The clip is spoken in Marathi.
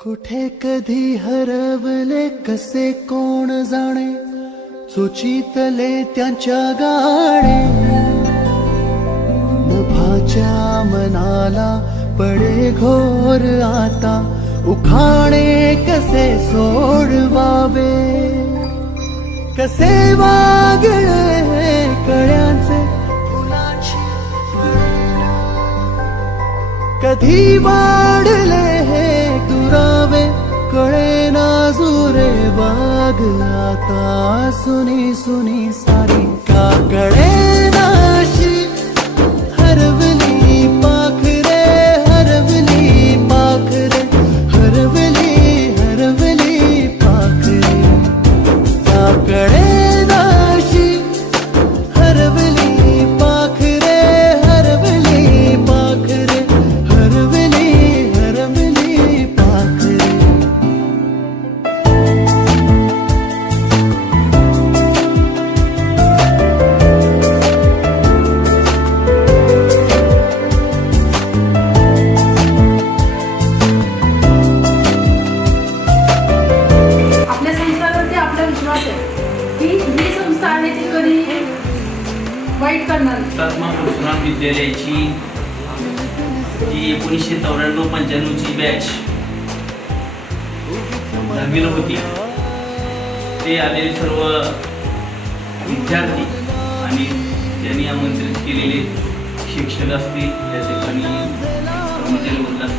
कुठे कधी हरवले कसे कोण जाणे, चोचीतले त्यांच्या गाणे. नभाच्या मनाला पडे घोर आता, उखाणे कसे सोडवावे. कसे वागळे कळ्यांचे फुलाची फळेना, कधी वाढले हे दुरावे कळेना जुरे बाग. आता सुनी सुनी सारी का कळेनाशी, हरवली पाखरे हरवली पाखरे हरवली हरवली पाखरे. का कळेनाशी, हरवली पाखरे हरवली पाखरे हरवली हरवली पाखरे. आपल्या संस्थावरती आपला विश्वास आहे की ही संस्था आहे ती कधी वाईट करणार नाही. हुतात्मा परशुराम विद्यालयाची जी 1994-95 बॅच दहावीला होती, ते आलेले सर्व विद्यार्थी आणि त्यांनी आमंत्रित केलेले शिक्षक असतील, या ठिकाणी कर्मचारी होतात.